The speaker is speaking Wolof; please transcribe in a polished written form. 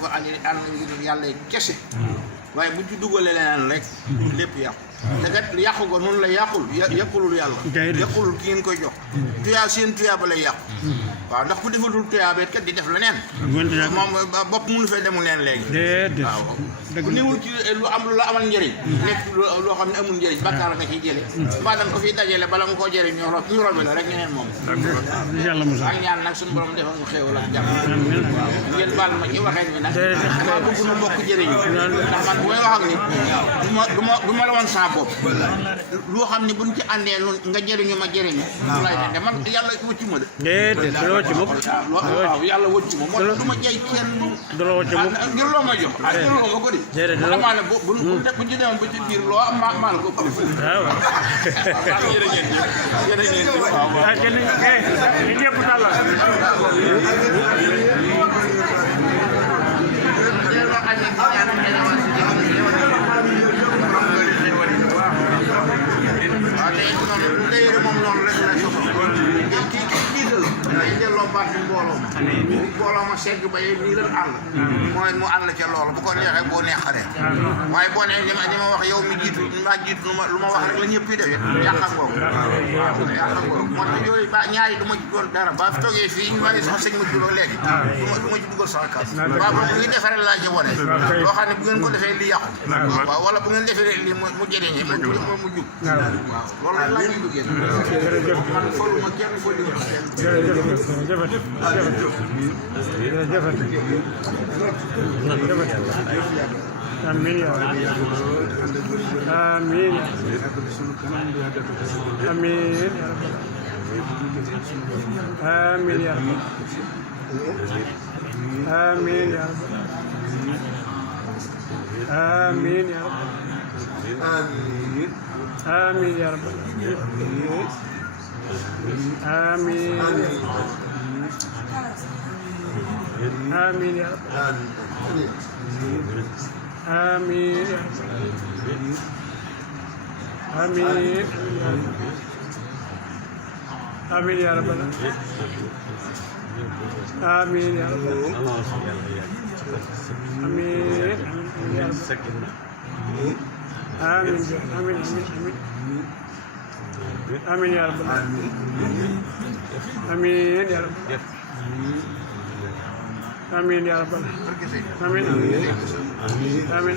ko ànd ngir yàlla kese waaye bu ci dugalee leneen rek lépp yàqu te kat yàqu ko noonu la yàqulul yàlla yàqulul ki ngeen koy jox tuyaa seen tuyaa ba lay yàqu waaw ndax ku defatul tuyaa ba kat di def leneen moom bopp mënu fee demul leen léegi waaw ku newul ci lu am lu la amal njëriñ nekk loo xam ne amul njëriñ bàkkaar nga ciy jële mbaa da nga ko fiy dajale bala nga koo jëriñ ñu robe la rek ñeneen moom ak ñaan nag suñu borom defal ko xéewal ak jàmm waaw ngeen baal ma ci waxeen bi nag dama bëgg nu bokk jëriñ ndax man bu may wax ak nit du ma la woon saa bopp loo xam ne buñ ci àndee nga jëriñu ma jëriñu lay de man yàlla wëccu ma de waaw yàlla wëccu ma moo du ma jey kenn ngir loo ma jox jëloo ma ko di damaa ne bu ci demoon ba ci biir loo am maa la ko waaw mbooloo ma segg ba yee nii lan àll mooy mu àll ca loolu bu ko neexee boo neexaree waaye boo nee li ma wax yow mi jiitu maa jiitu lu ma wax rek la ñëpp yi def yàq ak boobu yàq ak boobu moo tax yooyu ba ñaari du ma ci doon dara ba fi toogee fii ñu bari sama sëñ ma juróo léegi du ma ci dugal sama kas waaw boobu luy defaree laa ca wane loo xam ne bu ngeen ko defee li yàqu waaw wala bu ngeen defee li mu jëriñee mu jub waaw loolu laa ñu duggee man folu ma kenn folu ma Amin ya Rabbi. Amin. Amin ya Rabbi. Amin ya Rabbi. Amin ya Rabbi. Amin ya Rabbi. Amin ya Rabbi. Amin. Amin ya Rabbi. Amin ya Rabbi. Amin ya Rabbi. Amin ya Rabbi. Amin ya Rabbi. Amin amin ya Rabbi. Amin ya Rabbi. Amin ya Rabbal. Amin. Amin. Amin.